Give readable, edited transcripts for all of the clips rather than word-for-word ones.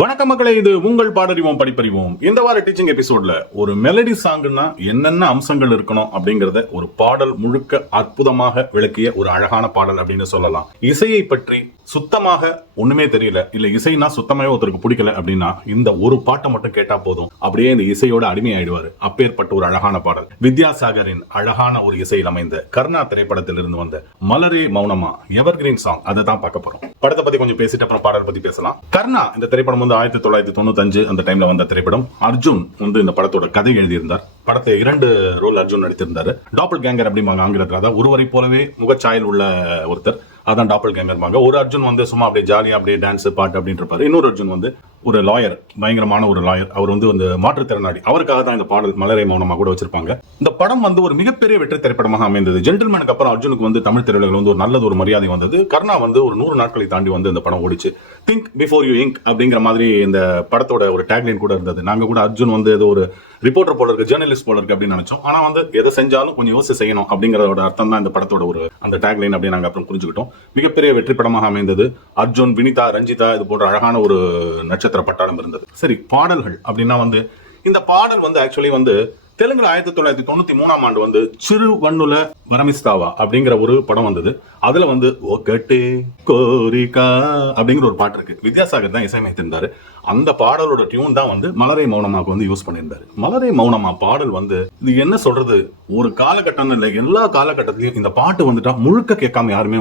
வணக்க மக்களே, இது உங்கள் பாடறிவோம் படிப்பறிவோம். இந்த வார டீச்சிங் எபிசோட்ல ஒரு மெலடி சாங்னா என்னென்ன அம்சங்கள் இருக்கணும் அப்படிங்கறத ஒரு பாடல் முழுக்க அற்புதமாக விளக்கிய ஒரு அழகான பாடல் அப்படின்னு சொல்லலாம். இசையை பற்றி சுத்தமாக ஒண்ணுமே தெரியல, இல்ல இசைனா சுத்தமாவே ஒருத்தருக்கு பிடிக்கல அப்படின்னா இந்த ஒரு பாட்டை மட்டும் கேட்டா போதும், அப்படியே இந்த இசையோட அடிமை ஆயிடுவாரு. அப்பேற்பட்ட ஒரு அழகான பாடல். வித்யாசாகரின் அழகான ஒரு இசையில் அமைந்த கர்ணா திரைப்படத்தில் இருந்து வந்த மலரே மௌனமா எவர்கிரீன் சாங், அதை தான் பார்க்க போறோம். படத்தை பத்தி கொஞ்சம் பேசிட்டு அப்புறம் பாடல் பத்தி பேசலாம். கர்ணா இந்த திரைப்படம் 1995 அந்த டைம்ல வந்த திரைப்படம். அர்ஜுன் இந்த படத்தோட கதை எழுதியிருந்தார். படத்தை 2 ரோல் அர்ஜுன் நடித்திருந்தாரு. டாப்பல் கேங்கர் அப்படிம்பாங்க ஆங்கிலத்தில். அதாவது ஒருவரை போலவே முகச்சாயல் உள்ள ஒருத்தர், அதான் டாப்பல் கேங்கர்பாங்க. ஒரு அர்ஜுன் சும்மா அப்படியே ஜாலியா அப்படியே டான்ஸ் பாட்டு அப்படின்னு இருப்பாரு. இன்னொரு அர்ஜுன் ஒரு லாயர், பயங்கரமான ஒரு லாயர். அவர் அந்த மாற்றுத்திறனாளி. அவருக்காக தான் இந்த பாடல் மலரை மௌனமா கூட வச்சிருப்பாங்க. இந்த படம் ஒரு மிகப்பெரிய வெற்றி திரைப்படமாக அமைந்தது. ஜென்டில்மேனுக்கு அப்புறம் அர்ஜுனுக்கு தமிழ் திரையுலகில் ஒரு நல்லது ஒரு மரியாதை வந்தது. கர்ணா ஒரு 100 நாட்களை தாண்டி இந்த படம் ஓடிச்சு. திங்க் பிஃபோர் யூ இங்க் அப்படிங்கிற மாதிரி இந்த படத்தோட ஒரு டேக்லைன் கூட இருந்தது. நாங்க கூட அர்ஜுன் ஏதோ ஒரு ரிப்போர்ட்டர் போல இருக்கு, ஜேர்னலிஸ்ட் போல இருக்கு அப்படின்னு நினைச்சோம். ஆனா எதை செஞ்சாலும் கொஞ்சம் யோசிச்சு செய்யணும் அப்படிங்கறதோட அர்த்தம் தான் இந்த படத்தோட ஒரு அந்த டேக்லைன் அப்படின்னு நாங்க அப்புறம் புரிஞ்சுக்கிட்டோம். மிகப்பெரிய வெற்றி படமாக அமைந்தது. அர்ஜுன், வினிதா, ரஞ்சிதா இது போன்ற அழகான ஒரு நட்சத்திர பட்டாளம் இருந்தது. சரி, பாடல்கள் அப்படின்னா இந்த பாடல் ஆக்சுவலி தெலுங்குல 1993ஆம் ஆண்டு சிறுவண்ணுல வரமிஸ்தாவா அப்படிங்கிற ஒரு படம் வந்தது. அதுல ஒகட்டே கோரிக்கா அப்படிங்கிற ஒரு பாட்டு இருக்கு. வித்யாசாகர் தான் இசையமைத்திருந்தாரு. அந்த பாடலோட டியூன் தான் மலரை மௌனமாக்கு யூஸ் பண்ணியிருந்தாரு. மலரை மௌனமா பாடல் இது என்ன சொல்றது, ஒரு காலகட்டம் இல்லை, எல்லா காலகட்டத்திலையும் இந்த பாட்டு முழுக்க கேட்காம யாருமே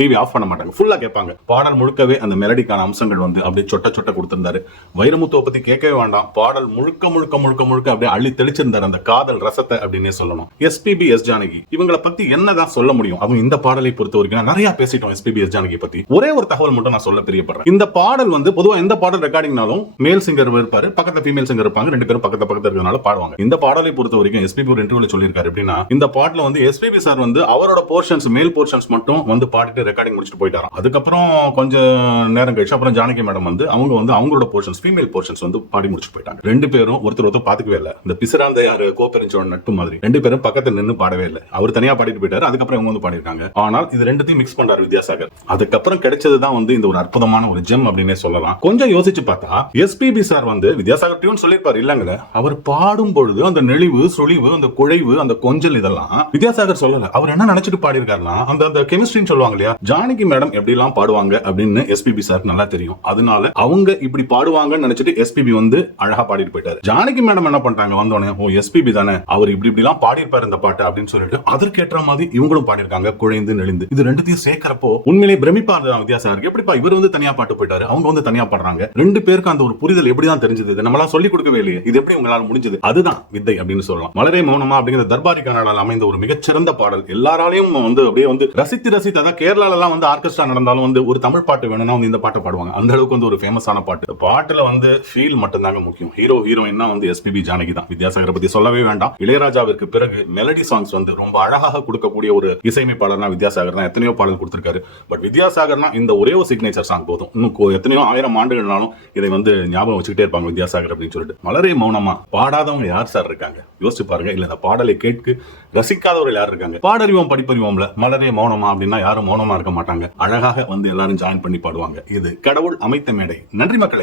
டிவி ஆஃப் பண்ண மாட்டாங்க. ஃபுல்லா கேட்பாங்க. பாடல் முழுக்கவே அந்த மெலடிக்கான அம்சங்கள் அப்படியே சொட்ட சொட்ட கொடுத்திருந்தாரு. வைரமுத்துவை பத்தி கேட்கவே வேண்டாம். பாடல் முழுக்க முழுக்க முழுக்க முழுக்க அப்படியே அள்ளி தெளிச்சிருந்தாரு அந்த காதல் ரசத்தை அப்படின்னு சொல்லணும். எஸ்பிபி, எஸ் ஜானகி இவங்களை பத்தி என்னதான் சொல்ல முடியும். அதுவும் இந்த பாடலை பொறுத்த வரைக்கும் நிறைய பேசிட்டோம். எஸ்பிபி, எஸ் ஜானகி பத்தி ஒரே ஒரு தகவல் மட்டும் நான் சொல்ல பிரியப்படுறேன். இந்த பாடல் பொதுவா எந்த பாடல் ரெக்கார்டிங்னாலும் மேல் சிங்கர் இருப்பாரு, பக்கத்துல ஃபீமேல் சிங்கர் இருப்பாங்க. 2 பேரும் பக்கத்துல இருக்கிறதுனால பாடுவாங்க. இந்த பாடலை பொறுத்த வரைக்கும் எஸ்பிபி ஒரு இன்டர்வியூல சொல்லியிருக்காரு எப்படின்னா, இந்த பாட்டுல எஸ்பிபி சார் அவரோட போர்ஷன்ஸ், மேல் போர்ஷன்ஸ் மட்டும் பாடிட்டு ரெக்கார்டிங் முடிச்சுட்டு போயிட்டாராம். அதுக்கப்புறம் கொஞ்சம் நேரம் கழிச்சு அப்புறம் ஜானகி மேடம் அவங்க அவங்களோட போர்ஷன்ஸ், ஃபீமேல் போர்ஷன்ஸ் பாடி முடிச்சு போயிட்டாங்க. 2 பேரும் ஒருத்தர் பாத்துக்கவே இல்லை. இந்த பிசராந்த யாரு கோப்பெருஞ்சோட நட்பு மாதிரி 2 பேரும் பக்கத்துல நின்று பாடவே இல்லை. அவர் தனியா பாடிட்டு போயிட்டாரு. அதுக்கப்புறம் இவங்க பாடிருக்காங்க. ஆனால் இது ரெண்டுத்தையும் மிக்ஸ் பண்றாரு வித்யாசாகர். அதுக்கப்புறம் கிடைச்சதுதான் இந்த ஒரு அற்புதமான ஒரு ஜெம் அப்படின்னே சொல்லலாம். கொஞ்சம் யோசிச்சு பார்த்தா எஸ்பிபி சார் வித்யாசாகர் டியூன் சொல்லிருப்பாரு இல்லங்களே, அவர் பாடும் பொழுது அந்த நெளிவு, சுழிவு, அந்த குழைவு, அந்த கொஞ்சல் இதெல்லாம் வித்யாசாகர் சொல்லல. அவர் என்ன நினைச்சிட்டு பாடிருக்காருன்னா, அந்த கெமிஸ்ட்ரின்னு சொல்லுவாங்க இல்லையா, ஜானகி மேடம் எப்படி எல்லாம் பாடுவாங்க அப்படின்னு எஸ்பிபி சார் நல்லா தெரியும். அதனால அவங்க இப்படி பாடுவாங்கன்னு நினைச்சிட்டு எஸ்பிபி அழகா பாடிட்டு போயிட்டாரு. ஜானகி மேடம் என்ன பண்றாங்க, வந்தோடனே ஓ எஸ்பிபி தானே, அவர் இப்படி இப்படிலாம் பாடியிருப்பாரு இந்த பாட்டு அப்படின்னு சொல்லிட்டு அதற்கேற்ற மாதிரி இவங்களும் பாடியிருக்காங்க. குழைந்து நெளிந்து இது ரெண்டுத்தையும் சேர்க்கிறப்போ உண்மையிலேயே பிரமிப்பா இருந்தது வித்யாசாகருக்கு. எப்படிப்பா இவர் தனியா பாட்டு போயிட்டாரு, அவங்க தனியா பாடுறாங்க, 2 பேருக்கு அந்த ஒரு புரிதல் எப்படிதான் தெரிஞ்சது, இது நம்மளால சொல்லி கொடுக்கவே இல்லையே, இது எப்படி உங்களால முடிஞ்சது, அதுதான் வித்தை அப்படின்னு சொல்லலாம். மலரே மௌனமா அப்படிங்கிற தர்பாரி கர்நாடகாவில் அமைந்த ஒரு மிகச்சிறந்த பாடல். எல்லாராலையும் அப்படியே ரசித்து ரசித்து, அதான் கேரளால எல்லாம் ஆர்கெஸ்ட்ரா நடந்தாலும் ஒரு தமிழ் பாட்டு வேணும்னா இந்த பாட்டை பாடுவாங்க. அந்த அளவுக்கு ஒரு ஃபேமஸான பாட்டு. பாட்டுல ஃபீல் மட்டும் தாங்க முக்கியம். ஹீரோ ஹீரோயின்னா எஸ்பிபி, ஜானகி தான். வித்யாசாகரை பத்தி சொல்லவே வேண்டாம். இளையராஜாவிற்கு பிறகு மெலடி சாங்ஸ் ரொம்ப அழகாக கொடுக்கக்கூடிய ஒரு இசையமைப்பாளர்னா வித்யாசாகர் தான். எத்தனையோ பாடல் கொடுத்திருக்காரு. பட் வித்யாசாகர்னா இந்த ஒரே ஒரு சிக்னேச்சர் சாங் போதும். இன்னும் எத்தனையோ 1000 ஆண்டுகள்னாலும் இதை ஞாபகம் வச்சுக்கிட்டே இருப்பாங்க வித்யாசாகர் அப்படின்னு சொல்லிட்டு. மலரே மௌனமா பாடாதவங்க யார் சார் இருக்காங்க, யோசிச்சு பாருங்க. இல்ல இந்த பாடலை கேட்கு ரசிக்காதவர்கள் யார் இருக்காங்க? பாடறிவோம் படிப்பறிவோம்ல மலரே மௌனமா அப்படின்னா யாரும் மௌனமா இருக்க மாட்டாங்க. அழகாக எல்லாரும் ஜாயின் பண்ணி பாடுவாங்க. இது கடவுள் அமைத்த மேடை. நன்றி மக்களே.